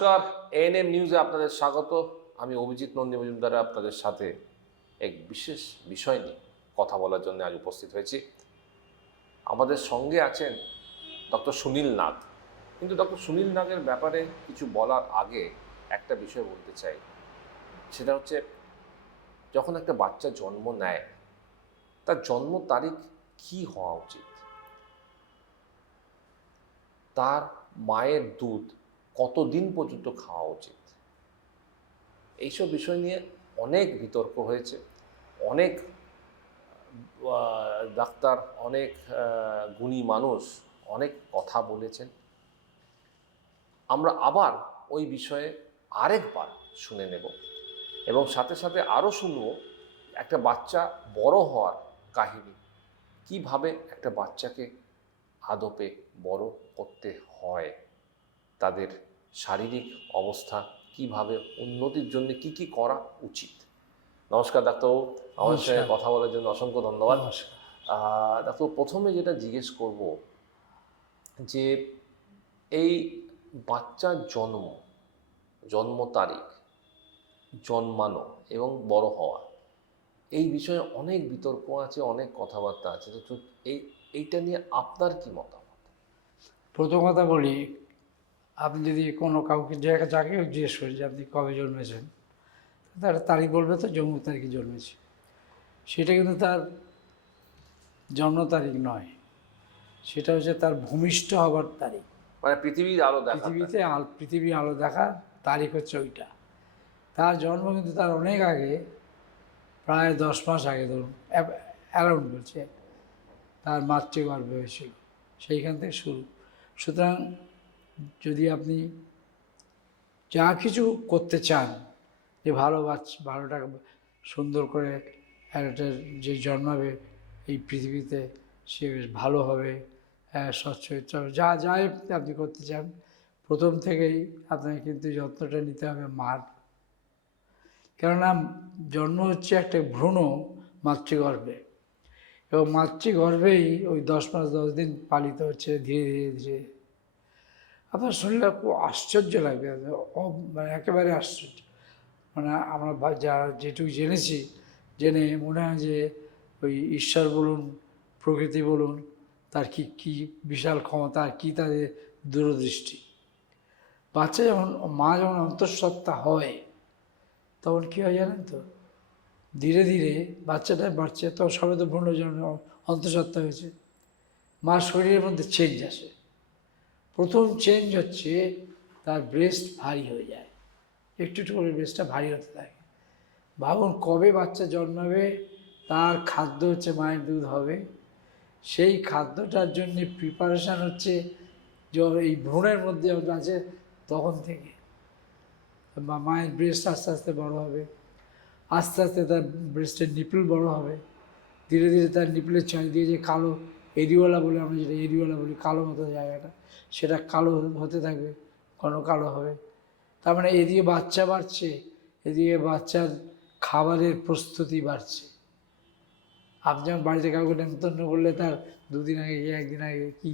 নমস্কার এএনএম নিউজে আপনাদের স্বাগত। আমি অভিজিৎ নন্দী মজুমদার আপনাদের সাথে এক বিশেষ বিষয় নিয়ে কথা বলার জন্য আজ উপস্থিত হয়েছি। আমাদের সঙ্গে আছেন ডক্টর সুনীল নাথ কিন্তু ডক্টর সুনীল নাথের ব্যাপারে কিছু বলার আগে একটা বিষয় বলতে চাই। সেটা হচ্ছে, যখন একটা বাচ্চা জন্ম নেয়, তার জন্ম তারিখ কি হওয়া উচিত? তার মায়ের দুধ কতদিন পর্যন্ত খাওয়া উচিত? এইসব বিষয় নিয়ে অনেক বিতর্ক হয়েছে। অনেক ডাক্তার, অনেক গুণী মানুষ অনেক কথা বলেছেন। আমরা আবার ওই বিষয়ে আরেকবার শুনে নেব এবং সাথে সাথে আরও শুনব একটা বাচ্চা বড় হওয়ার কাহিনী। কীভাবে একটা বাচ্চাকে আদপে বড় করতে হয়? তাদের শারীরিক অবস্থা কীভাবে উন্নতির জন্য কি কি করা উচিত? নমস্কার ডাক্তারবাবু। আমার সঙ্গে কথা বলার জন্য অসংখ্য ধন্যবাদ। নমস্কার। আহ, ডাক্তার প্রথমে যেটা জিজ্ঞেস করব যে এই বাচ্চার জন্ম জন্ম তারিখ জন্মানো এবং বড় হওয়া এই বিষয়ে অনেক বিতর্ক আছে অনেক কথাবার্তা আছে। তো এই এইটা নিয়ে আপনার কি মতামত? প্রথম কথা বলি আপনি যদি কোনো কাউকে জায়গা যাকে জিজ্ঞেস করেন যে আপনি কবে জন্মেছেন তার তারিখ বলবে তো জন্ম তারিখে জন্মেছে। সেটা কিন্তু তার জন্ম তারিখ নয় সেটা হচ্ছে তার ভূমিষ্ঠ হবার তারিখ। মানে পৃথিবীর আলো দেখা। পৃথিবীতে আল পৃথিবী আলো দেখার তারিখ হচ্ছে ওইটা। তার জন্ম কিন্তু তার অনেক আগে প্রায় দশ মাস আগে ধরুন অ্যারাউন্ড বলছে তার মাতৃগর্ভে হয়েছিল সেইখান থেকে শুরু। সুতরাং যদি আপনি যা কিছু করতে চান যে ভালো বাচ্চা ভালোটা সুন্দর করে একটা যে জন্মাবে এই পৃথিবীতে সে বেশ ভালো হবে হ্যাঁ, স্বচ্ছরিত্র হবে যা যাই আপনি করতে চান প্রথম থেকেই আপনাকে কিন্তু যত্নটা নিতে হবে মার। কেননা জন্ম হচ্ছে একটা ভ্রূণ মাতৃগর্ভে। এবং মাতৃগর্ভেই ওই দশ মাস দশ দিন পালিত হচ্ছে ধীরে ধীরে ধীরে। আপনার শুনলে খুব আশ্চর্য লাগবে মানে একেবারে আশ্চর্য। মানে আমরা যারা যেটুকু জেনেছি, জেনে মনে হয় যে ওই ঈশ্বর বলুন, প্রকৃতি বলুন, তার কি কি বিশাল ক্ষমতা আর কী তাদের দূরদৃষ্টি। বাচ্চা যখন, মা যখন অন্তঃসত্ত্বা হয়, তখন কী হয় জানেন তো? ধীরে ধীরে বাচ্চাটা বাড়ছে তো সবে তো ভ্রূণ অন্তঃসত্ত্বা হয়েছে। মার শরীরের মধ্যে চেঞ্জ আসে। প্রথম চেঞ্জ হচ্ছে তার ব্রেস্ট ভারী হয়ে যায়। একটু একটু করে ব্রেস্টটা ভারী হতে থাকে। ভাবুন কবে বাচ্চা জন্মাবে, তার খাদ্য হচ্ছে মায়ের দুধ হবে। সেই খাদ্যটার জন্য প্রিপারেশান হচ্ছে এই ভ্রূণের মধ্যে আছে তখন থেকে। মা- মায়ের ব্রেস্ট আস্তে আস্তে বড় হবে। আস্তে আস্তে তার ব্রেস্টের নিপল বড় হবে। ধীরে ধীরে তার নিপুলের নিপলের চারিদিকে যে কালো এরিওয়ালা বলে আমরা যেটা এরিওয়ালা বলি, কালো মতো জায়গাটা। সেটা কালো হতে থাকবে, ঘন কালো হবে। তার মানে এদিকে বাচ্চা বাড়ছে, এদিকে বাচ্চার খাবারের প্রস্তুতি বাড়ছে। আপনি যখন বাড়িতে কাউকে নেমন্তন্ন করলে তার দুদিন আগে কি, একদিন আগে কি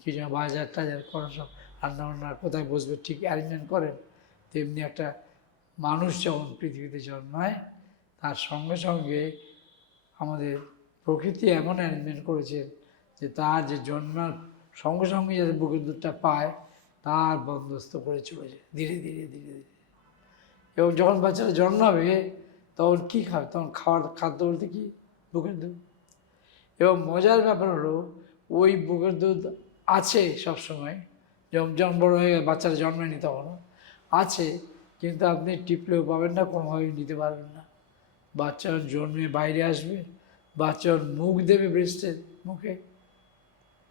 কি যেন বাজার টাজার করা সব রান্না বান্না কোথায় বসবে ঠিক অ্যারেঞ্জমেন্ট করেন, তেমনি একটা মানুষ যখন পৃথিবীতে জন্মায়, তার সঙ্গে সঙ্গে আমাদের প্রকৃতি এমন অ্যারেঞ্জমেন্ট করেছে যে তার যে জন্মার সঙ্গে সঙ্গে যাতে বুকের দুধটা পায়, তার বন্দোস্ত করে চলেছে ধীরে ধীরে ধীরে ধীরে। এবং যখন বাচ্চাটা জন্মাবে, তখন কী খাবে? তখন খাওয়ার খাদ্য বলতে কি? বুকের দুধ। এবং মজার ব্যাপার হলো, ওই বুকের দুধ আছে সব সময় যখন যখন বড় হয়ে বাচ্চারা জন্মায়নি তখনও আছে, কিন্তু আপনি টিপলেও পাবেন না, কোনোভাবেই নিতে পারবেন না। বাচ্চা জন্মে বাইরে আসবে বাচ্চা যখন মুখ দেবে ব্রেস্টের মুখে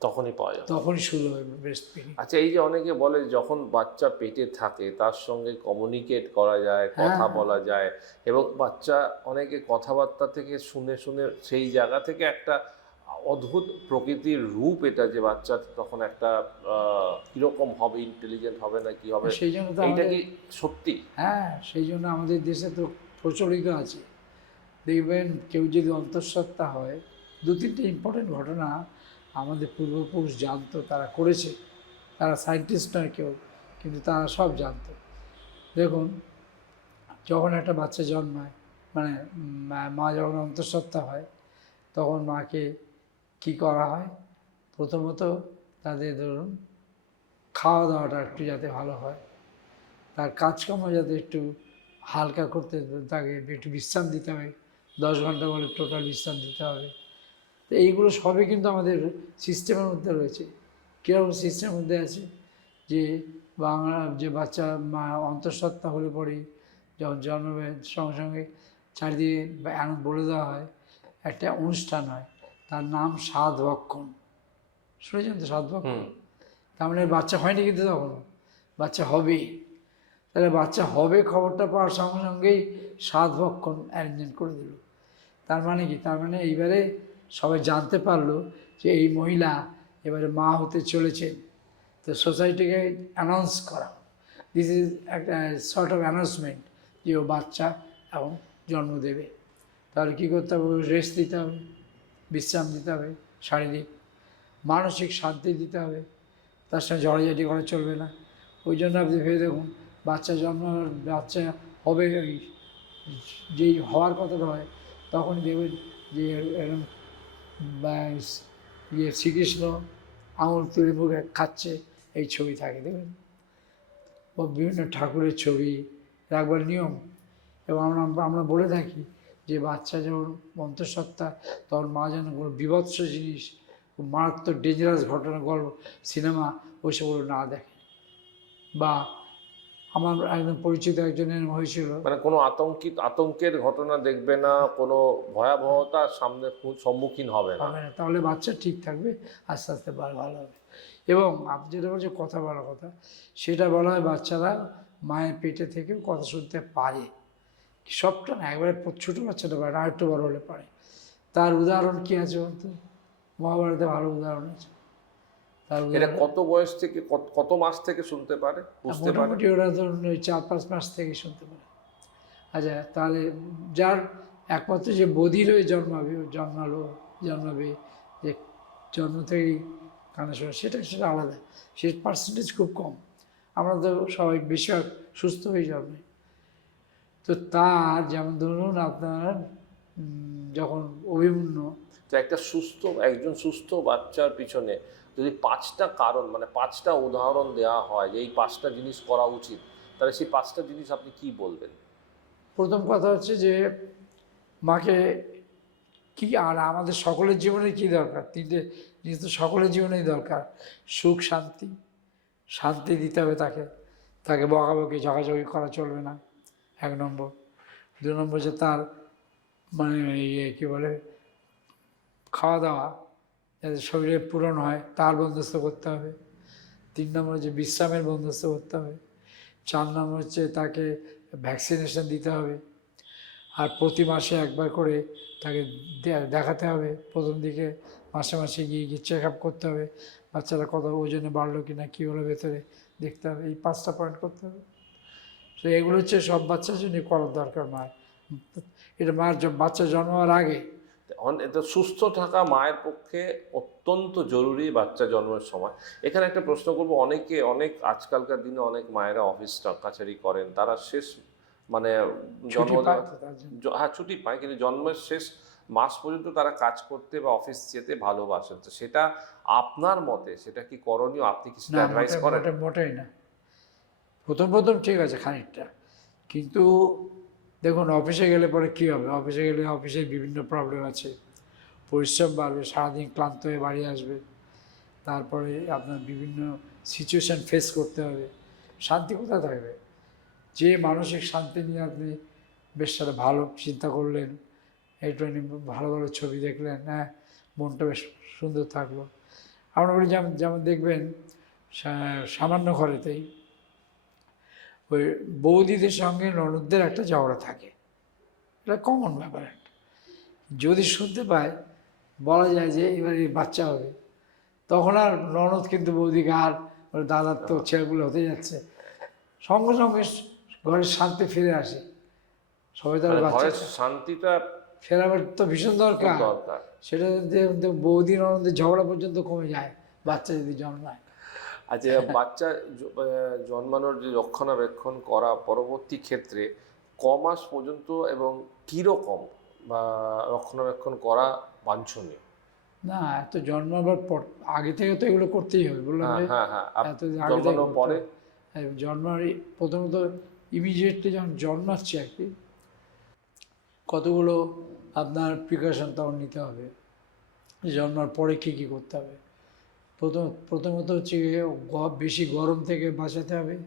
তখনই পাওয়া যাবে। তখনই শুরু হবে ব্রেস্ট আচ্ছা এই যে অনেকে বলে যখন বাচ্চা পেটে থাকে তার সঙ্গে কমিউনিকেট করা যায় কথা হ্যাঁ। বলা যায় এবং বাচ্চা অনেকে কথাবার্তা থেকে শুনে শুনে সেই জায়গা থেকে একটা অদ্ভুত প্রকৃতির রূপ এটা যে বাচ্চা তখন একটা কীরকম হবে ইন্টেলিজেন্ট হবে না কি হবে সেই জন্য তো এইটা কি সত্যি? হ্যাঁ সেই জন্য আমাদের দেশে তো প্রচলিত আছে। দেখবেন কেউ যদি অন্তঃসত্ত্বা হয়, দু তিনটে ইম্পর্টেন্ট ঘটনা আমাদের পূর্বপুরুষ জানতো, তারা করেছে। তারা সায়েন্টিস্ট নয় কেউ, কিন্তু তারা সব জানতো। দেখুন, যখন একটা বাচ্চা জন্মায় মানে মা- যখন অন্তঃসত্ত্বা হয়, তখন মাকে কি করা হয়? প্রথমত তাদের ধরুন খাওয়া দাওয়াটা একটু যাতে ভালো হয়। তার কাজকর্ম যাতে একটু হালকা করতে তাকে একটু বিশ্রাম দিতে হবে দশ ঘণ্টা বলে টোটাল বিশ্রাম দিতে হবে। তো এইগুলো সবই কিন্তু আমাদের সিস্টেমের মধ্যে রয়েছে। কীরকম সিস্টেমের মধ্যে আছে? যে বাংলা যে বাচ্চা মা অন্তঃসত্ত্বা হলে পরেই যখন জন্মবে সঙ্গে সঙ্গে চারিদিকে এমন বলে দেওয়া হয় একটা অনুষ্ঠান হয়। তার নাম সাত ভক্ষণ শুনেছেন তো সাত ভক্ষণ তার মানে বাচ্চা হয়নি কিন্তু তখনও। বাচ্চা হবে। তাহলে বাচ্চা হবে খবরটা পাওয়ার সঙ্গে সঙ্গেই সাত ভক্ষণ অ্যারেঞ্জমেন্ট করে দিল। তার মানে কি? তার মানে এইবারে সবাই জানতে পারল যে এই মহিলা এবারে মা হতে চলেছেন তো সোসাইটিকে অ্যানাউন্স করা। দিস ইজ একটা শর্ট অফ অ্যানাউন্সমেন্ট যে ও বাচ্চা এবং জন্ম দেবে। তাহলে কী করতে হবে? রেস্ট দিতে হবে, বিশ্রাম দিতে হবে শারীরিক। মানসিক শান্তি দিতে হবে। তার সঙ্গে ঝড়াঝাটি করা চলবে না। ওই জন্য আপনি ভেবে দেখুন, বাচ্চা জন্ম বাচ্চা হবে যেই হওয়ার কথাটা হয় তখন দেখবেন যে এরকম ইয়ে শ্রীকৃষ্ণ আঙুল তুলে মুখে খাচ্ছে, এই ছবি থাকে, দেখবেন? বা বিভিন্ন ঠাকুরের ছবি রাখবার নিয়ম। এবং আমরা আমরা বলে থাকি যে বাচ্চা যখন অন্তঃসত্ত্বা তখন মা যেন কোনো বিভৎস জিনিস মারাত্মক ডেঞ্জারাস ঘটনা গল্প সিনেমা, ওইসবগুলো না দেখে। বা আমার একজন পরিচিত একজনের হয়েছিল। মানে কোনো আতঙ্কিত আতঙ্কের ঘটনা দেখবে না কোনো ভয়াবহতার সামনে সম্মুখীন হবে না। হবে না তাহলে বাচ্চা ঠিক থাকবে আস্তে আস্তে ভালো হবে। এবং আপনি যেটা বলছেন কথা বলার কথা সেটা বলা হয় বাচ্চারা মায়ের পেটে থেকেও কথা শুনতে পারে। সবটা না একবারে ছোটো বাচ্চাটা পারে না আরেকটু বড় হলে পারে। তার উদাহরণ কী আছে বলতো? মহাভারতে ভালো উদাহরণ আছে। এটা কত বয়স থেকে কত- মাস থেকে শুনতে পারে? বুঝতে পারে? মোটামুটি ওরা ধরুন ওই চার পাঁচ মাস থেকে শুনতে পারে। আচ্ছা তাহলে যার একমাত্র যে বধির হয়ে জন্মাবে জন্মালো জন্মাবে যে জন্ম থেকেই কানে শোনা সেটা সেটা আলাদা। সে পার্সেন্টেজ খুব কম। আমরা তো সবাই বেশিরভাগ সুস্থ হয়ে জন্মে তো তার যেমন ধরুন আপনার উম, যখন অভিমন্য তো একটা সুস্থ একজন সুস্থ বাচ্চার পিছনে যদি পাঁচটা কারণ মানে পাঁচটা উদাহরণ দেওয়া হয় যে এই পাঁচটা জিনিস করা উচিত, তাহলে সেই পাঁচটা জিনিস আপনি কি বলবেন? প্রথম কথা হচ্ছে যে মাকে কি, আর আমাদের সকলের জীবনে কি দরকার? তিনটে জিনিস তো সকলের জীবনেই দরকার। সুখ, শান্তি শান্তি দিতে হবে তাকে। তাকে বকাবকি ঝগাঝগি করা চলবে না। এক নম্বর। দু নম্বর যে তার মানে ইয়ে কী বলে, খাওয়া দাওয়া। যাতে শরীরে পূরণ হয়, তার বন্দোবস্ত করতে হবে। তিন নম্বর হচ্ছে বিশ্রামের বন্দোবস্ত করতে হবে। চার নম্বর হচ্ছে তাকে ভ্যাকসিনেশন দিতে হবে। আর প্রতি মাসে একবার করে তাকে দেখাতে হবে। প্রথম দিকে মাসে মাসে গিয়ে গিয়ে চেক আপ করতে হবে। বাচ্চারা কত ওজনে বাড়লো কি না কী হলো ভেতরে দেখতে হবে। এই পাঁচটা পয়েন্ট করতে হবে। তো এগুলো হচ্ছে সব বাচ্চার জন্য করার দরকার মায়ের। এটা মায়ের বাচ্চা জন্ম হওয়ার আগে এটা সুস্থ থাকা মায়ের পক্ষে অত্যন্ত জরুরি বাচ্চা জন্মের সময়। এখানে একটা প্রশ্ন করব অনেকে অনেক আজকালকার দিনে অনেক মায়েরা অফিস কাছারি করেন তারা শেষ মানে জন্ম হ্যাঁ ছুটি পায় কিন্তু জন্মের শেষ মাস পর্যন্ত তারা কাজ করতে বা অফিস যেতে ভালোবাসেন তো সেটা আপনার মতে সেটা কি করণীয়? আপনি কি সেটা অ্যাডভাইস করেন? মোটেই না। প্রথম প্রথম ঠিক আছে খানিকটা। কিন্তু দেখুন, অফিসে গেলে পরে কী হবে? অফিসে গেলে অফিসে বিভিন্ন প্রবলেম আছে। পরিশ্রম বাড়বে, সারাদিন ক্লান্ত হয়ে বাড়ি আসবে। তারপরে আপনার বিভিন্ন সিচুয়েশান ফেস করতে হবে। শান্তি কোথায় থাকবে? যে মানসিক শান্তি নিয়ে আপনি বেশ একটা ভালো চিন্তা করলেন একটুখানি ভালো ভালো ছবি দেখলেন হ্যাঁ মনটা বেশ সুন্দর থাকল। আমরা যেমন যেমন দেখবেন সামান্য ঘরেতেই ওই বৌদিদের সঙ্গে ননদদের একটা ঝগড়া থাকে। এটা কমন ব্যাপার একটা। যদি শুনতে পায় বলা যায় যে এবারে বাচ্চা হবে তখন আর ননদ কিন্তু বৌদিকে আর দাদার তো ছেলেগুলো হতে যাচ্ছে। সঙ্গে সঙ্গে ঘরের শান্তি ফিরে আসে। সবাই তো আর মানে বাচ্চা শান্তিটা ফেরাবার তো ভীষণ দরকার। দরকার। সেটা যদি বৌদি ননদের ঝগড়া পর্যন্ত কমে যায় বাচ্চা যদি জন্মায় আচ্ছা বাচ্চা আহ, জন্মানোর যে রক্ষণাবেক্ষণ করা পরবর্তী ক্ষেত্রে ক মাস পর্যন্ত এবং কীরকম বা রক্ষণাবেক্ষণ করা বাঞ্ছনীয়? না এত জন্মাবার পর আগে থেকে তো এগুলো করতেই হবে বললাম হ্যাঁ হ্যাঁ হ্যাঁ এত জন্মানোর পরে। হ্যাঁ, জন্মার প্রথমত ইমিডিয়েটলি যখন জন্মাচ্ছে আর কি কতগুলো আপনার প্রিকশন তখন নিতে হবে জন্মার পরে কী কী করতে হবে। প্রথম প্রথমত হচ্ছে বেশি গরম থেকে বাঁচাতে হবে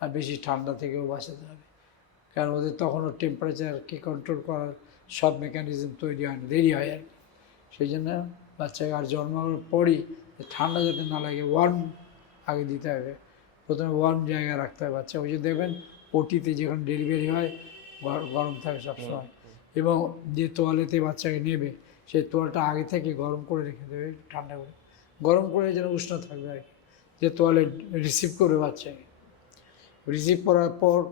আর বেশি ঠান্ডা থেকেও বাঁচাতে হবে। কারণ ওদের তখনও টেম্পারেচারকে কন্ট্রোল করার সব মেকানিজম তৈরি হয় না, দেরি হয় আর সেই জন্য বাচ্চাকে আর জন্মানোর পরই ঠান্ডা যাতে না লাগে ওয়ার্ম আগে দিতে হবে। প্রথমে ওয়ার্ম জায়গায় রাখতে হবে বাচ্চা ওই যে দেখবেন ওটিতে যখন ডেলিভারি হয়, গর- গরম থাকে সবসময়। এবং যে তোয়ালেতে বাচ্চাকে নেবে সেই তোয়ালটা আগে থেকে গরম করে রেখে দেবে, ঠান্ডা করে। গরম করে যেন উষ্ণ থাকবে আর কি। যে তোয়ালে রিসিভ করবে বাচ্চাকে। রিসিভ করার পর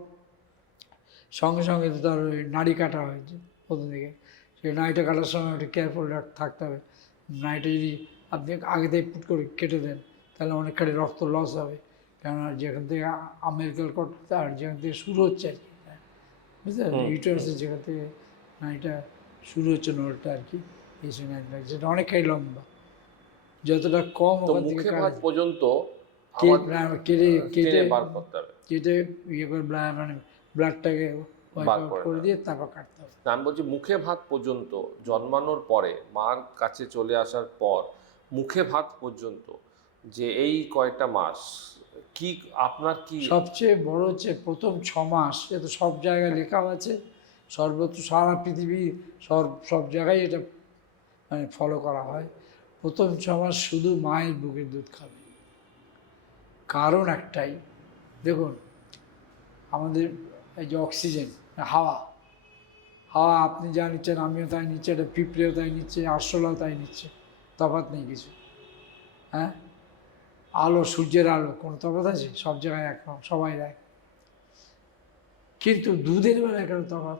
সঙ্গে সঙ্গে তো তার ওই নাড়ি কাটা হয়েছে প্রথম দিকে। সেই নাড়িটা কাটার সময় একটু কেয়ারফুল থাকতে হবে। নাড়িটা যদি আপনি আগে থেকে পুট করে কেটে দেন তাহলে অনেকখানি রক্ত লস হবে। কেননা যেখান থেকে আমেরিকাল করতে আর যেখান থেকে শুরু হচ্ছে আর কি। বুঝতে হুম, ইউটারাসের যেখান থেকে নাড়িটা শুরু হচ্ছে নলটা আর কি। এই নাড়িটা যেটা অনেকটাই লম্বা। যতটা কম ওখান থেকে পর্যন্ত কেটে কেটে বার করতে হবে। কেটে ইয়ে করে মানে ব্লাডটাকে করে দিয়ে তারপর কাটতে হবে। আমি বলছি মুখে ভাত পর্যন্ত জন্মানোর পরে মার কাছে চলে আসার পর মুখে ভাত পর্যন্ত যে এই কয়েকটা মাস কি আপনার কি সবচেয়ে বড় হচ্ছে প্রথম ছ মাস এ তো সব জায়গায় লেখাও আছে সর্বত্র সারা পৃথিবী সব সব জায়গায় এটা মানে ফলো করা হয়। প্রথম ছ মাস শুধু মায়ের বুকের দুধ খাবে। কারণ একটাই, দেখুন, আমাদের এই যে অক্সিজেন, হাওয়া হাওয়া আপনি যা নিচ্ছেন, আমিও তাই নিচ্ছি, এটা পিঁপড়েও তাই নিচ্ছে, আরশোলাও তাই নিচ্ছে, তফাৎ নেই কিছু। হ্যাঁ? আলো, সূর্যের আলো, কোনো তফাৎ আছে? সব জায়গায় একরকম সবাই এক। কিন্তু দুধের বেলায় কেন তফাৎ।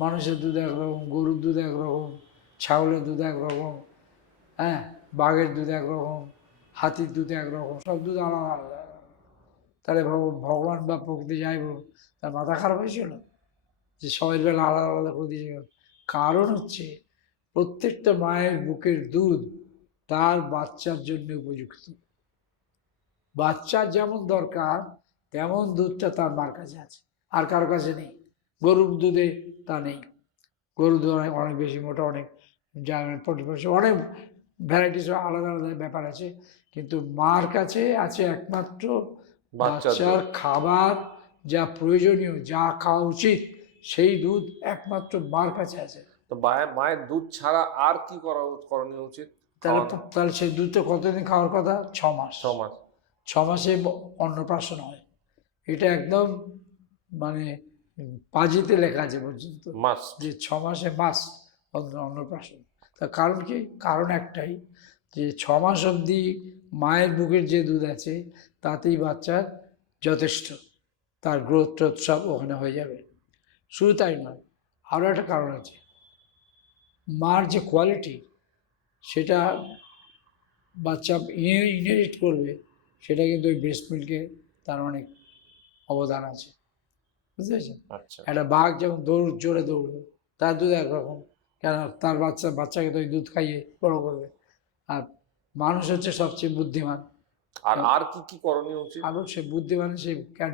মানুষের দুধ একরকম গরুর দুধ একরকম ছাগলের দুধ একরকম হ্যাঁ? বাঘের দুধ একরকম, হাতির দুধ একরকম, সব দুধ আলাদা আলাদা। তাহলে ভগ- ভগবান বা প্রকৃতি যাই তার মাথা খারাপ হয়েছিল? যে সবাই বেলা আলাদা আলাদা করে দিয়েছে কারণ হচ্ছে, প্রত্যেকটা মায়ের বুকের দুধ তার বাচ্চার জন্য উপযুক্ত। বাচ্চার যেমন দরকার, তেমন দুধটা তার মার কাছে আছে। আর কারও কাছে নেই। গরুর দুধে তা নেই। গরুর দুধ অনেক অনেক বেশি, মোটা অনেক জার্মান পটি অনেক ভ্যারাইটিস আলাদা আলাদা ব্যাপার আছে কিন্তু মার কাছে আছে একমাত্র বাচ্চার খাবার যা প্রয়োজনীয় যা খাওয়া উচিত সেই দুধ একমাত্র মার কাছে আছে। তো মায়ের দুধ ছাড়া আর কি করা করণীয় উচিত? তাহলে তাহলে সেই দুধটা কতদিন খাওয়ার কথা? ছ মাস। ছ মাস। ছ মাসে অন্নপ্রাশন হয়। এটা একদম মানে পাজিতে লেখা আছে পর্যন্ত মাস যে ছ মাসে মাস অন্ন- অন্নপ্রাশন। তার কারণ কি? কারণ একটাই যে ছ মাস অবধি মায়ের বুকের যে দুধ আছে তাতেই বাচ্চার যথেষ্ট। তার গ্রোথ টোথ সব ওখানে হয়ে যাবে। শুধু তাই নয় আরও একটা কারণ আছে। মার যে কোয়ালিটি সেটা বাচ্চা ইনহেরিট করবে সেটা কিন্তু ওই ব্রেস্ট মিল্কে তার অনেক অবদান আছে। বুঝতে পেরেছেন? আচ্ছা। একটা বাঘ যেমন দৌড় জোরে দৌড়বে তার দুধ একরকম। কেন তার বাচ্চা বাচ্চাকে তো দুধ খাইয়ে বড় করবে। আর মানুষ হচ্ছে সবচেয়ে বুদ্ধিমান। আর আর কি কি করণীয় উচিত? আরও সে বুদ্ধিমান সে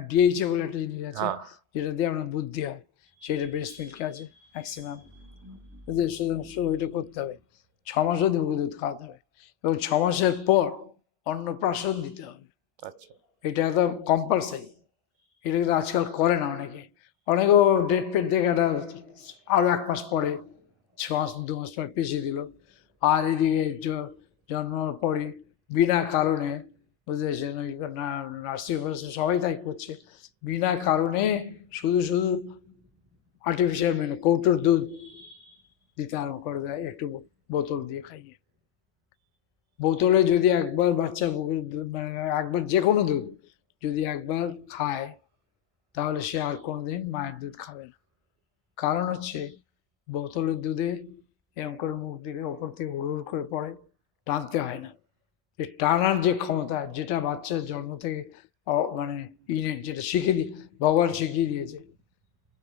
ডিএইচএ বলে একটা জিনিস আছে হ্যাঁ। যেটা দিয়ে আমরা বুদ্ধি হয়। সেটা ব্রেস্ট মিল্কে আছে ম্যাক্সিমাম ওইটা করতে হবে। ছ মাস অবধি বুকে দুধ খাওয়াতে হবে। এবং ছ মাসের পর অন্নপ্রাশন দিতে হবে। আচ্ছা। এটা তো কম্পালসারি এটা কিন্তু আজকাল করে না অনেকে। অনেকেও ডেট পেট দেখে একটা আরও এক মাস পরে ছ মাস দু মাস পর পিছিয়ে দিল। আর এদিকে জন্মানোর পরই বিনা কারণে বুঝেছেন ওই নার্সিং সবাই তাই করছে। বিনা কারণে শুধু শুধু আর্টিফিশিয়াল মানে কৌটোর দুধ দিতে আরম্ভ করে দেয়, একটু বোতল দিয়ে খাইয়ে। বোতলে যদি একবার বাচ্চা মানে একবার যে কোনো দুধ যদি একবার খায়, তাহলে সে আর কোনো দিন মায়ের দুধ খাবে না। কারণ হচ্ছে বোতলের দুধে এরম করে মুখ দিলে ওপর থেকে হুড় করে পড়ে, টানতে হয় না। এই টানার যে ক্ষমতা, যেটা বাচ্চার জন্ম থেকে মানে ইনেট যেটা শিখে দিয়ে ভগবান শিখিয়ে দিয়েছে।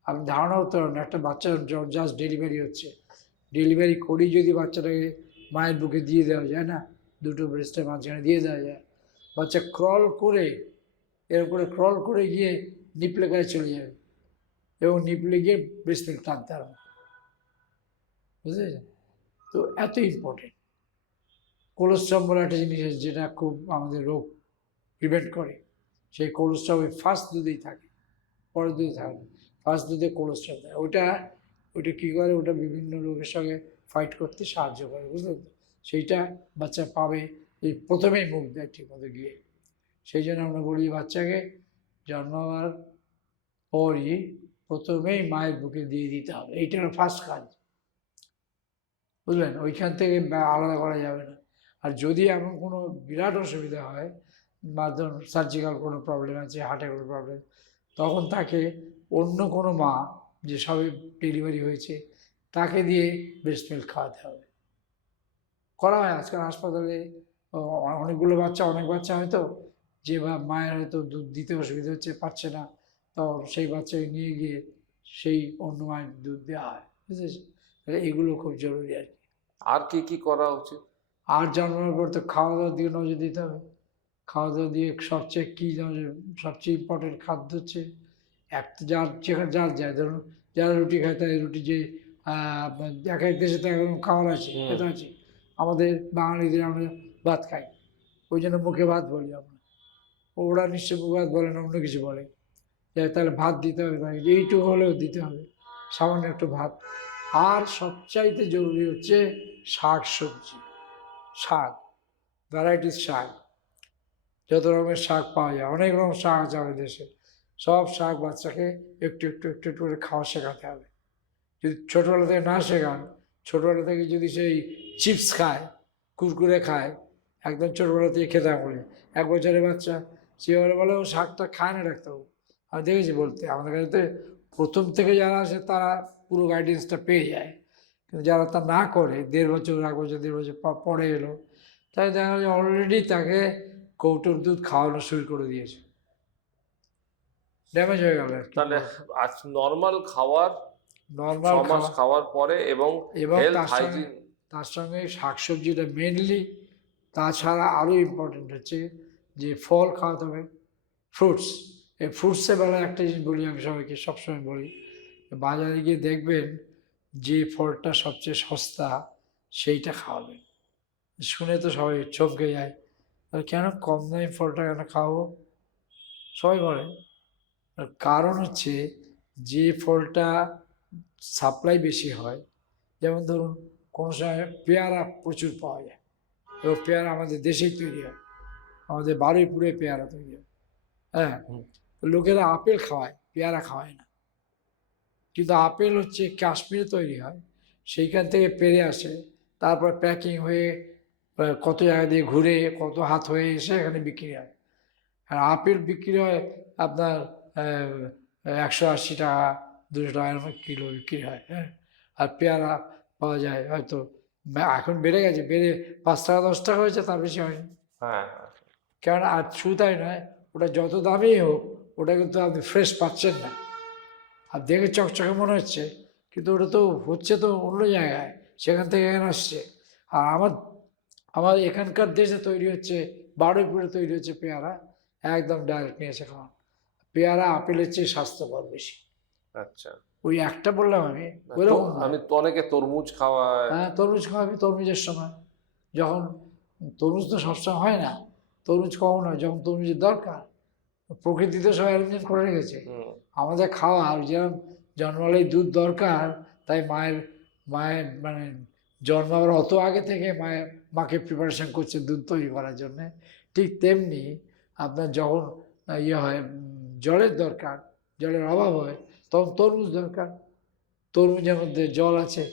আমি ধারণা করতে না, একটা বাচ্চার জাস্ট ডেলিভারি হচ্ছে ডেলিভারি করেই যদি বাচ্চাটাকে মায়ের বুকে দিয়ে দেওয়া যায় না, দুটো ব্রেস্টের মাঝখানে দিয়ে দেওয়া যায়, বাচ্চা ক্রল করে, এরকম করে ক্রল করে গিয়ে নিপলে গায়ে চলে যাবে এবং নিপলে গিয়ে ব্রেস্ট মিল্ক টানতে হবে বুঝতে পেরেছেন তো এত ইম্পর্টেন্ট কোলেস্ট্রম বলে একটা জিনিস যেটা খুব আমাদের রোগ প্রিভেন্ট করে। সেই কোলেস্ট্রম ওই ফার্স্ট দুধেই থাকে, পরের দুধে থাকে ফার্স্ট দুধে কোলেস্ট্রম থাকে ওটা ওটা কী করে? ওটা বিভিন্ন রোগের সঙ্গে ফাইট করতে সাহায্য করে, বুঝলেন তো? সেইটা বাচ্চা পাবে, এই প্রথমেই মুখ দেয় ঠিক মতো গিয়ে। সেই জন্য আমরা বলি বাচ্চাকে জন্মাবার পরই প্রথমেই মায়ের বুকে দিয়ে দিতে হবে। এইটা ফার্স্ট কাজ। বুঝলেন? ওইখান থেকে আলাদা করা যাবে না। আর যদি এমন কোনো বিরাট অসুবিধা হয় ধরুন সার্জিক্যাল কোনো প্রবলেম আছে হার্টের কোনো প্রবলেম তখন তাকে অন্য কোনো মা যে সবে ডেলিভারি হয়েছে, তাকে দিয়ে ব্রেস্ট মিল্ক খাওয়াতে হবে। করা হয় আজকাল হাসপাতালে অনেকগুলো বাচ্চা, অনেক বাচ্চা হয়তো যে মায়ের হয়তো দুধ দিতে অসুবিধা হচ্ছে পাচ্ছে না, তো সেই বাচ্চাকে নিয়ে গিয়ে সেই অন্য মায়ের দুধ দেওয়া হয় বুঝেছি এগুলো খুব জরুরি আর কি। আর কি কি করা উচিত? আর জন্মানোর পর তো খাওয়া দাওয়ার দিকে নজর দিতে হবে। খাওয়া দাওয়া দিয়ে সবচেয়ে কী সবচেয়ে ইম্পর্টেন্ট খাদ্য হচ্ছে এক তো যার যেখানে যার যায়। ধরুন যারা রুটি খায় তাই রুটি যে এক এক দেশে তো এখন খাওয়ার আছে। এটা আছে। আমাদের বাঙালিদের আমরা ভাত খাই ওই জন্য মুখে ভাত বলি আমরা। ওরা নিশ্চয় মুখে ভাত বলে না অন্য কিছু বলে। তাহলে ভাত দিতে হবে তাকে এইটুকু হলেও দিতে হবে সামান্য একটু ভাত। আর সবচাইতে জরুরি হচ্ছে শাক সবজি, শাক ভ্যারাইটিস শাক, যত রকমের শাক পাওয়া যায়, অনেক রকম শাক আছে আমাদের দেশে। সব শাক বাচ্চাকে একটু একটু একটু একটু করে খাওয়া শেখাতে হবে। যদি ছোটোবেলা থেকে না শেখান, ছোটোবেলা থেকে যদি সেই চিপস খায়, কুরকুরে খায়, একদম ছোটোবেলা থেকে খেতে হবে এক বছরের বাচ্চা, সে বলে, ও শাকটা খায় না ডাক্তারবাবু। আমি দেখেছি বলতে, আমাদের কাছে প্রথম থেকে যারা আসে, তারা পুরো গাইডেন্সটা পেয়ে যায়। কিন্তু যারা তা না করে দেড় বছর এক বছর দেড় বছর পরে এলো তাই দেখা যায় অলরেডি তাকে কৌটোর দুধ খাওয়ানো শুরু করে দিয়েছে। ড্যামেজ হয়ে গেল তাহলে আজ নর্মাল খাওয়ার নর্মাল মাস খাওয়ার পরে এবং এবং তার সঙ্গে সঙ্গে শাকসবজিটা মেনলি তাছাড়া আরও ইম্পর্টেন্ট হচ্ছে যে ফল খাওয়াতে হবে। ফ্রুটস এই ফ্রুটসের বেলায় একটা জিনিস বলি আমি সবাইকে সবসময় বলি বাজারে গিয়ে দেখবেন যে ফলটা সবচেয়ে সস্তা সেইটা খাওয়াবেন শুনে তো সবাই চমকে যায় আর কেন কম দামি ফলটা কেন খাওয়াবো? সবাই বলে কারণ হচ্ছে যে ফলটা সাপ্লাই বেশি হয় যেমন ধরুন কোনো সময় পেয়ারা প্রচুর পাওয়া যায় এবং পেয়ারা আমাদের দেশেই তৈরি হয় আমাদের বারুইপুরে পেয়ারা তৈরি হয় হ্যাঁ? লোকেরা আপেল খাওয়ায় পেয়ারা খাওয়ায় না। কিন্তু আপেল হচ্ছে কাশ্মীরে তৈরি হয় সেইখান থেকে পেরে আসে। তারপর প্যাকিং হয়ে কত জায়গা দিয়ে ঘুরে কত হাত হয়ে এসে এখানে বিক্রি হয়। আর আপেল বিক্রি হয় আপনার একশো আশি টাকা দুশো টাকার মতো কিলো বিক্রি হয় হ্যাঁ। আর পেয়ারা পাওয়া যায় হয়তো। এখন বেড়ে গেছে বেড়ে পাঁচ টাকা দশ টাকা হয়েছে তার বেশি হয়নি। হ্যাঁ। কেন আর শুধু তাই নয় ওটা যত দামেই হোক ওটা কিন্তু আপনি ফ্রেশ পাচ্ছেন না। আর দেখে চকচকে মনে হচ্ছে কিন্তু ওটা তো হচ্ছে তো অন্য জায়গায় সেখান থেকে এখানে আসছে। আর আমার আমার এখানকার দেশে তৈরি হচ্ছে বারুইপুরে তৈরি হচ্ছে পেয়ারা একদম ডাইরেক্ট নিয়ে এসে খাওয়া পেয়ারা আপেলের চেয়ে স্বাস্থ্যকর বেশি। আচ্ছা। ওই একটা বললাম আমি ওইরকম আমি তো অনেকে তরমুজ খাওয়ায়। হ্যাঁ তরমুজ খাওয়াবি তরমুজের সময়। যখন তরমুজ তো সবসময় হয় না তরমুজ কখন হয় যখন তরমুজের দরকার প্রকৃতিতে সব অ্যারেঞ্জমেন্ট করে রেখেছে। আমাদের খাওয়ার যেরকম জন্মালেই দুধ দরকার তাই মায়ের মায়ের মানে জন্মাবার অত আগে থেকে মায়ের মাকে প্রিপারেশন করছে দুধ তৈরি করার জন্যে। ঠিক তেমনি আপনার যখন ইয়ে হয় জলের দরকার জলের অভাব হয় তখন তরমুজ দরকার। তরমুজের মধ্যে জল আছে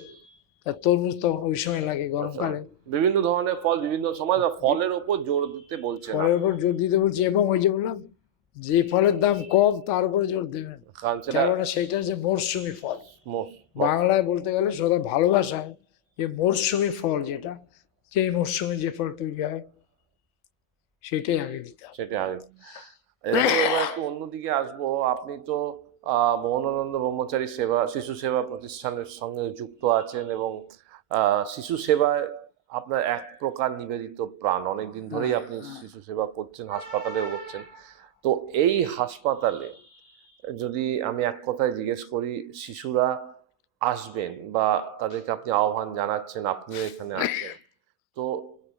তা তরমুজ তখন ওই সময় লাগে গরমকালে। বিভিন্ন ধরনের ফল বিভিন্ন সময় ফলের উপর জোর দিতে বলছে ফলের উপর জোর দিতে বলছে এবং ওই যে বললাম যে ফলের দাম কম তার উপরে জোর দেবেন সেটা কেননা সেইটা যে মরশুমি ফল। বাংলায় বলতে গেলে সোজা ভালোবাসায় যে মরশুমি ফল যেটা সেই মরশুমে যে ফল তৈরি হয় সেটাই আগে দিতাম সেটা আগে। একটু অন্যদিকে আসব। আপনি তো আহ, মোহনানন্দ ব্রহ্মচারী সেবা শিশু সেবা প্রতিষ্ঠানের সঙ্গে যুক্ত আছেন এবং আহ, শিশু সেবায় আপনার এক প্রকার নিবেদিত প্রাণ। অনেকদিন ধরেই আপনি। শিশু সেবা করছেন হাসপাতালেও করছেন। তো এই হাসপাতালে যদি আমি এক কথায় জিজ্ঞেস করি শিশুরা আসবেন বা তাদেরকে আপনি আহ্বান জানাচ্ছেন আপনিও এখানে আছেন তো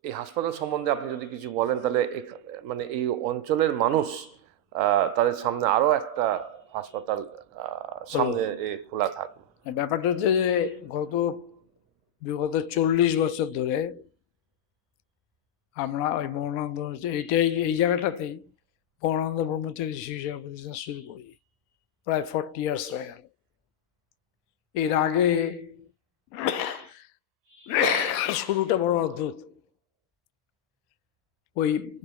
এই হাসপাতাল সম্বন্ধে আপনি যদি কিছু বলেন তাহলে মানে এই অঞ্চলের মানুষ তাদের সামনে আরও একটা হাসপাতাল সামনে খোলা থাকবে। ব্যাপারটা হচ্ছে যে গত বিগত চল্লিশ বছর ধরে আমরা ওই মৌনানন্দ এইটাই এই জায়গাটাতেই মৌনানন্দ ব্রহ্মচারী শিশু সেবা প্রতিষ্ঠান শুরু করি। প্রায় ফর্টি ইয়ার্স হয়ে গেল। এর আগে শুরুটা বড় অদ্ভুত। ওই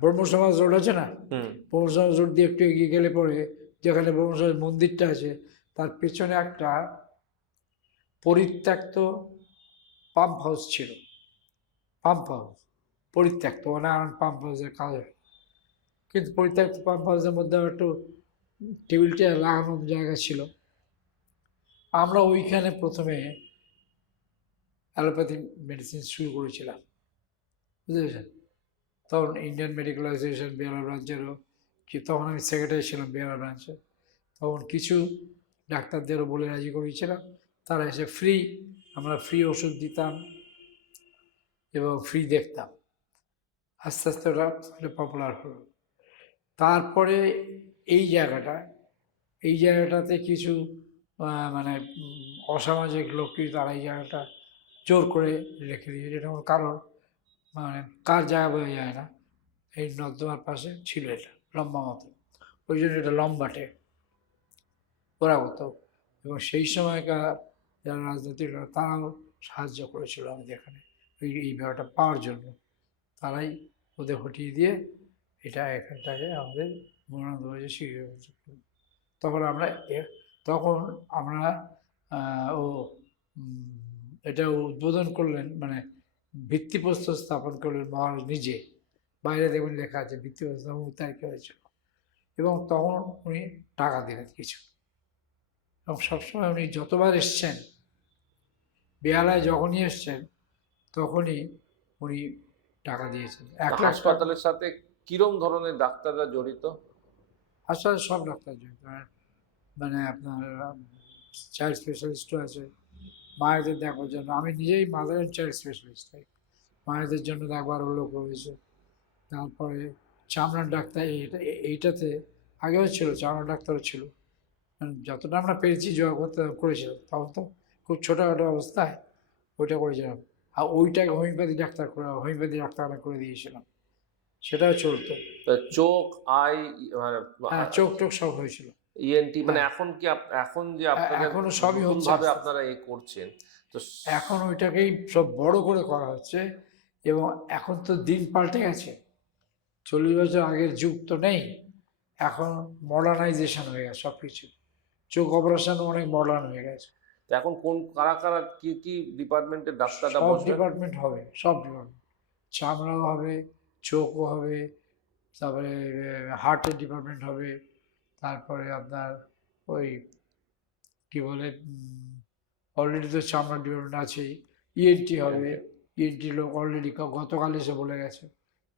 ব্রহ্মসমাজ রোড আছে না? হুম। ব্রহ্মসমাজ রোড দিয়ে একটু এগিয়ে গেলে পরে যেখানে ব্রহ্মসমাজ মন্দিরটা আছে তার পেছনে একটা পরিত্যক্ত পাম্প হাউস ছিল। পাম্প হাউস পরিত্যক্ত মানে আমার পাম্প হাউসের কাজ হয় কিন্তু পরিত্যক্ত পাম্প হাউসের মধ্যে একটু টেবিল চেয়ার লাগানোর জায়গা ছিল। আমরা ওইখানে প্রথমে অ্যালোপ্যাথি মেডিসিন শুরু করেছিলাম। বুঝতে পেরেছেন? তখন ইন্ডিয়ান মেডিকেল অ্যাসোসিয়েশন বিহার ব্রাঞ্চেরও কি তখন আমি সেক্রেটারি ছিলাম বিহার ব্রাঞ্চে তখন কিছু ডাক্তারদেরও বলে রাজি করিয়েছিলাম। তারা এসে ফ্রি আমরা ফ্রি ওষুধ দিতাম এবং ফ্রি দেখতাম। আস্তে আস্তে ওটা পপুলার হলো। তারপরে এই জায়গাটা, এই জায়গাটাতে কিছু মানে অসামাজিক লোক কিন্তু তারা এই জায়গাটা জোর করে রেখে দিয়েছে। যেটা কোনো কারণ মানে কার জায়গা বোঝা যায় না। এই নর্দমার পাশে ছিল এটা, লম্বা মতো। ওই জন্য এটা লম্বাটে ওরা হতো এবং সেই সময়কার যারা রাজনৈতিক তারাও সাহায্য করেছিল আমাদের এখানে। এই এই ব্যাপারটা পাওয়ার জন্য। তারাই ওদের হটিয়ে দিয়ে এটা এখানটাকে আমাদের মনোনন্দ হয়েছে শিখে তখন আমরা তখন আমরা ও এটা উদ্বোধন করলেন মানে ভিত্তিপ্রস্তর স্থাপন করলেন মহারাজ নিজে। বাইরে দেখবেন লেখা আছে ভিত্তিপ্রস্তর অমুক তারিখে হয়েছিল এবং তখন উনি টাকা দিলেন কিছু। এবং সবসময় উনি যতবার এসছেন বেহালায় যখনই এসছেন তখনই উনি টাকা দিয়েছেন। এক হাসপাতালের সাথে কিরম ধরনের ডাক্তাররা জড়িত? আসলে সব ডাক্তার জড়িত। মানে- আপনার চাইল্ড স্পেশালিস্টও আছে। মায়েদের দেখার জন্য। আমি নিজেই মাদার অ্যান্ড চাইল্ড স্পেশালিস্ট মায়েদের জন্য দেখবার লোক রয়েছে তারপরে চামড়ার ডাক্তার এইটা এইটাতে আগেও ছিল, চামড়ার ডাক্তারও ছিল। মানে যতটা আমরা পেরেছি জোয়া করতে করেছিলাম, তখন তো খুব ছোটোখাটো অবস্থায় ওইটা করেছিলাম। আর ওইটাকে হোমিওপ্যাথি ডাক্তার হোমিওপ্যাথি ডাক্তার করে দিয়েছিলাম। সেটাও চলতো। তা চোখ আই হ্যাঁ চোখ টোক সব হয়েছিল। ইএনটি মানে হ্যাঁ। এখন কি এখন যে আপনারা এখনও সবই হচ্ছে ভাবে আপনারা এ করছেন তো এখন ওইটাকেই সব বড় করে করা হচ্ছে এবং এখন তো দিন পাল্টে গেছে। চল্লিশ বছর আগের যুগ তো নেই এখন মডার্নাইজেশন হয়ে গেছে সব কিছু চোখ অপারেশন অনেক মডার্ন হয়ে গেছে। তো এখন কোন কারা কারা কি কি ডিপার্টমেন্টের ডাক্তাররা সব ডিপার্টমেন্ট হবে সব ডিপার্টমেন্ট চামড়াও হবে চোখও হবে তারপরে হার্টের ডিপার্টমেন্ট হবে তারপরে আপনার ওই কি বলে অলরেডি তো চামড়ার ডিপার্টমেন্ট আছেই ইএনটি হবে ইএনটি লোক অলরেডি গতকাল এসে বলে গেছে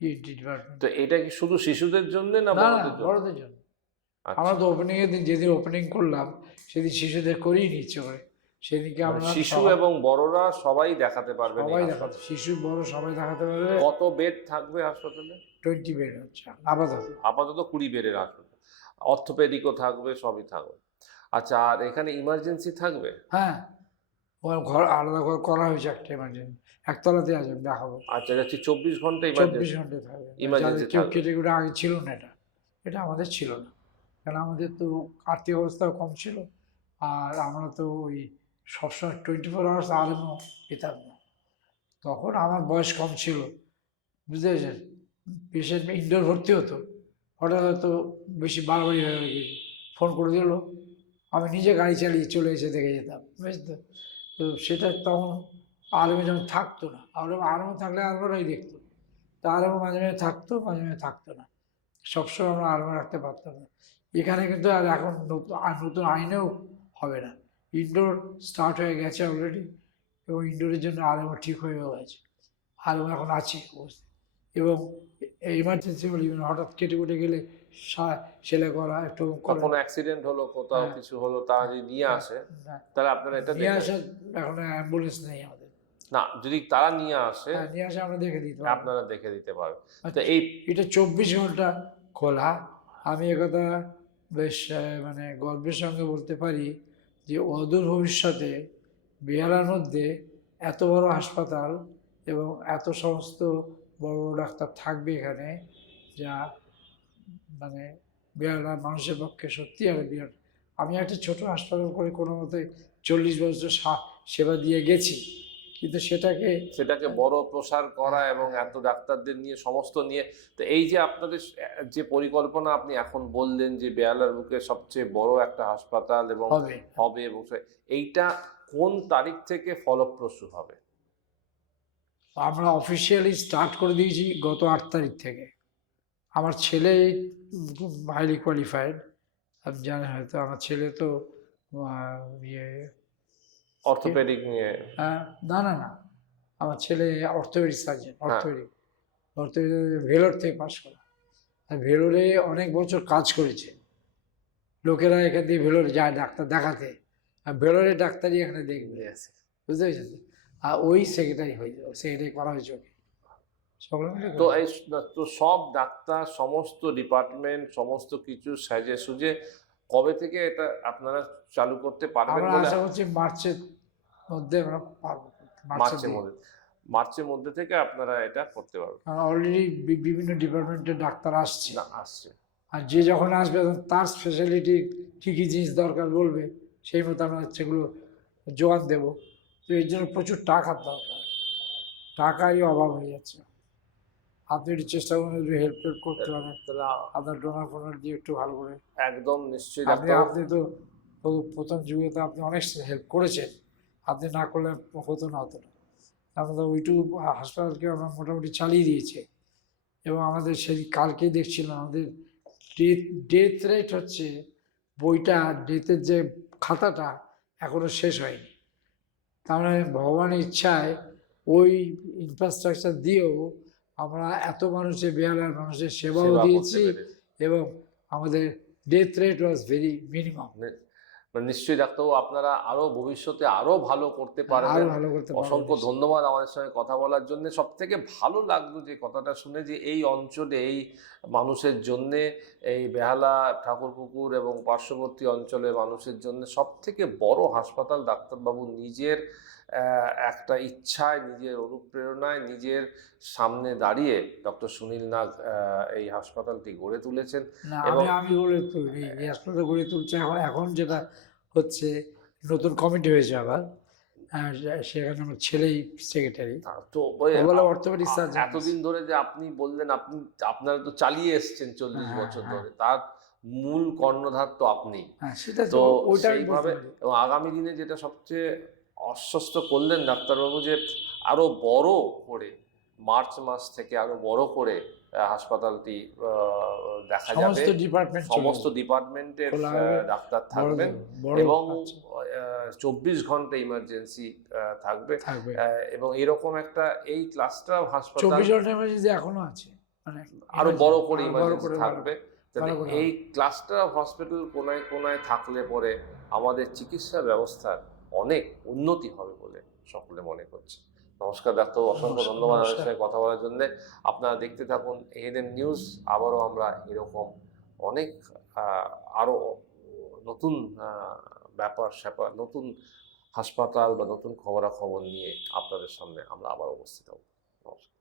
ইএনটি ডিপার্টমেন্ট তো এটা কি শুধু শিশুদের জন্য না জন্য? বড়দের জন্য। আচ্ছা। আমরা তো ওপেনিংয়ের দিন যেদিন ওপেনিং করলাম সেদিন শিশুদের করেই নিচ্ছে করে সেদিনকে মানে আমরা শিশু এবং বড়রা সবাই দেখাতে পারবেন এই সবাই। দেখাতে শিশু বড় সবাই দেখাতে পারবে। কত বেড থাকবে হাসপাতালে? টোয়েন্টি বেড হচ্ছে আপাতত। আপাতত কুড়ি বেডের হাসপাতাল। অর্থোপেডিকও থাকবে সবই থাকবে। আচ্ছা আর এখানে ইমার্জেন্সি থাকবে? হ্যাঁ। ঘর আলাদা ঘর করা হয়েছে একটা ইমার্জেন্সি একতলাতে আছে দেখাবো। আচ্ছা যাচ্ছি চব্বিশ ঘণ্টা চব্বিশ ঘণ্টা থাকবে। যাদের কেউ কুটে আগে ছিল না এটা। এটা আমাদের ছিল না। কারণ আমাদের তো আর্থিক অবস্থাও কম ছিল। আর আমরা তো ওই সবসময় টোয়েন্টি ফোর আওয়ার্স আরামও পেতাম না। তখন আমার বয়স কম ছিল বুঝতে পেরেছেন পেশেন্ট ইনডোর ভর্তি হতো, হঠাৎ হয়তো বেশি বাড়াবাড়ি হয়ে গেছে। ফোন করে দিল, আমি নিজে গাড়ি চালিয়ে চলে এসে দেখে যেতাম বুঝতে তো সেটা তখন আলমে যখন থাকতো না, আলম, আলমে থাকলে আলমরাই দেখতো তা আরামও মাঝে মাঝে থাকতো, মাঝে মাঝে থাকতো না। সবসময় আমরা আরামে রাখতে পারতাম না। এখানে কিন্তু আর এখন নতুন নতুন আইনেও হবে না। ইনডোর স্টার্ট হয়ে গেছে অলরেডি এবং ইনডোরের জন্য আরামও ঠিক হয়েও গেছে আরাম এখন আছে এবং ইমার্জেন্সি বলি মানে হঠাৎ কেটে উঠে গেলে সা- সেলাই করা একটু কোনো অ্যাক্সিডেন্ট হলো কোথাও হ্যাঁ। কিছু হলো তারা যদি নিয়ে আসে না, তাহলে আপনারা এটা নিয়ে আসার এখন অ্যাম্বুলেন্স নেই আমাদের না যদি তারা নিয়ে আসে হ্যাঁ, নিয়ে আসে আমরা দেখে দিতে। আপনারা দেখে দিতে পারবেন আচ্ছা। তো এই এটা চব্বিশ ঘণ্টা খোলা আমি একথা বেশ মানে গর্বের সঙ্গে বলতে পারি যে অদূর ভবিষ্যতে বিহারের মধ্যে এত বড় হাসপাতাল এবং এত সমস্ত বড় বড় ডাক্তার থাকবে এখানে, যা মানে বিহারের মানুষের পক্ষে সত্যি আর বিরাট। আমি একটা ছোট হাসপাতাল করে কোনো মতে চল্লিশ বছর সেবা দিয়ে গেছি। কিন্তু সেটাকে সেটাকে বড় প্রসার করা এবং এত ডাক্তারদের নিয়ে সমস্ত নিয়ে তো এই যে আপনাদের যে পরিকল্পনা আপনি এখন বললেন যে বেহালার বুকে সবচেয়ে বড় একটা হাসপাতাল এবং হবে। হবে এবং এইটা কোন তারিখ থেকে ফলপ্রসূ হবে? আমরা অফিসিয়ালি স্টার্ট করে দিয়েছি গত আট তারিখ থেকে। আমার ছেলে হাইলি কোয়ালিফাইড আপনি জানেন হয়তো আমার ছেলে তো ইয়ে অর্থোপেডিক নিয়ে। আহ, না না না। আমার ছেলে অর্থোপেডিক সার্জন হ্যাঁ। অর্থোপেডিক। অর্থোপেডিক ভেলোর থেকে পাশ করা। আর ভেলোরে অনেক বছর কাজ করেছে। লোকেরা এখান থেকে ভেলোরে যায় ডাক্তার দেখাতে। আর ভেলোরে ডাক্তারই এখানে দেখবে। বুঝতে পেরেছেন? আর ওই সেক্রেটারি হয়ে সেক্রেটারি করা হয়েছে ওকে। তো এই তো সব ডাক্তার সমস্ত ডিপার্টমেন্ট সমস্ত কিছু সাজে সুজে কবে থেকে এটা আপনারা চালু করতে পারবেন আমরা আশা করছি মার্চের মধ্যে আমরা পারব মার্চের মধ্যে মার্চের মধ্যে থেকে আপনারা এটা করতে পারবেন। কারণ অলরেডি বিভিন্ন ডিপার্টমেন্টের ডাক্তার আসছে। না আসছে। আর যে যখন আসবে তার স্পেশালিটি কী কী জিনিস দরকার বলবে সেই মতো আমরা সেগুলো জোগান দেবো। তো এর জন্য প্রচুর টাকার দরকার। টাকারই অভাব হয়ে যাচ্ছে। আপনি একটু চেষ্টা করুন একটু হেল্প টেল্প করতে পারেন। তাহলে আপনার ডোনার ফোনার দিয়ে একটু ভালো করে। একদম নিশ্চয়ই আপনি আপনি তো প্রথম- যুগে তো আপনি অনেক হেল্প করেছেন। আপনি না করলে হতো না হতো না। আমরা ওইটুকু হাসপাতালকে আমরা মোটামুটি চালিয়ে দিয়েছে। এবং আমাদের সেই কালকেই দেখছিলাম আমাদের ডেথ ডেথ রেট হচ্ছে বইটা ডেথের যে খাতাটা এখনও শেষ হয়নি। তার মানে ভগবানের ইচ্ছায় ওই ইনফ্রাস্ট্রাকচার দিয়েও আমরা এত মানুষের বেহালার মানুষের সেবাও দিয়েছি এবং আমাদের death rate was very minimum মানে নিশ্চয়ই ডাক্তারবাবু আপনারা আরও ভবিষ্যতে আরও ভালো করতে পারবেন। করতে অসংখ্য ধন্যবাদ আমাদের সঙ্গে কথা বলার জন্য। সব থেকে ভালো লাগল যে কথাটা শুনে যে এই অঞ্চলে এই মানুষের জন্যে এই বেহালা ঠাকুরপুকুর এবং পার্শ্ববর্তী অঞ্চলের মানুষের জন্য সব থেকে বড় হাসপাতাল ডাক্তারবাবু নিজের একটা ইচ্ছায় নিজের অনুপ্রেরণায় নিজের সামনে দাঁড়িয়ে ডক্টর সুনীল নাগ এই হাসপাতালটি গড়ে তুলেছেন এবং- আমি গড়ে তুলি এই হাসপাতাল গড়ে তুলছে এখন এখন যেটা হচ্ছে নতুন কমিটি হয়েছে আবার। সেখানে আমার ছেলেই সেক্রেটারি তো অর্থোপেডিক সার্জন এতদিন ধরে যে আপনি বললেন আপনি আপনারা তো চালিয়ে এসছেন চল্লিশ হ্যাঁ, বছর হ্যাঁ। ধরে তার মূল কর্ণধার তো আপনি। হ্যাঁ সেটা তো সেইভাবে এবং আগামী দিনে যেটা সবচেয়ে আশ্বস্ত করলেন ডাক্তারবাবু যে আরও বড় করে মার্চ মাস থেকে আরও বড় করে হাসপাতালটি দেখা যাবে। সমস্ত ডিপার্টমেন্ট সমস্ত ডিপার্টমেন্টের ডাক্তার থাকবেন এবং আচ্ছা, চব্বিশ ঘণ্টা ইমার্জেন্সি থাকবে। এবং এরকম একটা এই ক্লাস্টার হাসপাতাল চব্বিশ ঘণ্টা এমার্জেন্সি এখনও আছে। মানে আরও বড় করে ইমার্জেন্সি থাকবে। এই ক্লাস্টার অফ হসপিটাল কোনায় কোনায় থাকলে পরে আমাদের চিকিৎসা ব্যবস্থার অনেক উন্নতি হবে বলে সকলে মনে করছে। নমস্কার ডাক্তার অসংখ্য ধন্যবাদ আমাদের। সঙ্গে কথা বলার জন্য। আপনারা দেখতে থাকুন এএনএন নিউজ আবারও আমরা এরকম অনেক আহ, আরও নতুন ব্যাপার স্যাপার নতুন হাসপাতাল বা নতুন খবরাখবর নিয়ে আপনাদের সামনে আমরা আবার উপস্থিত হব। নমস্কার।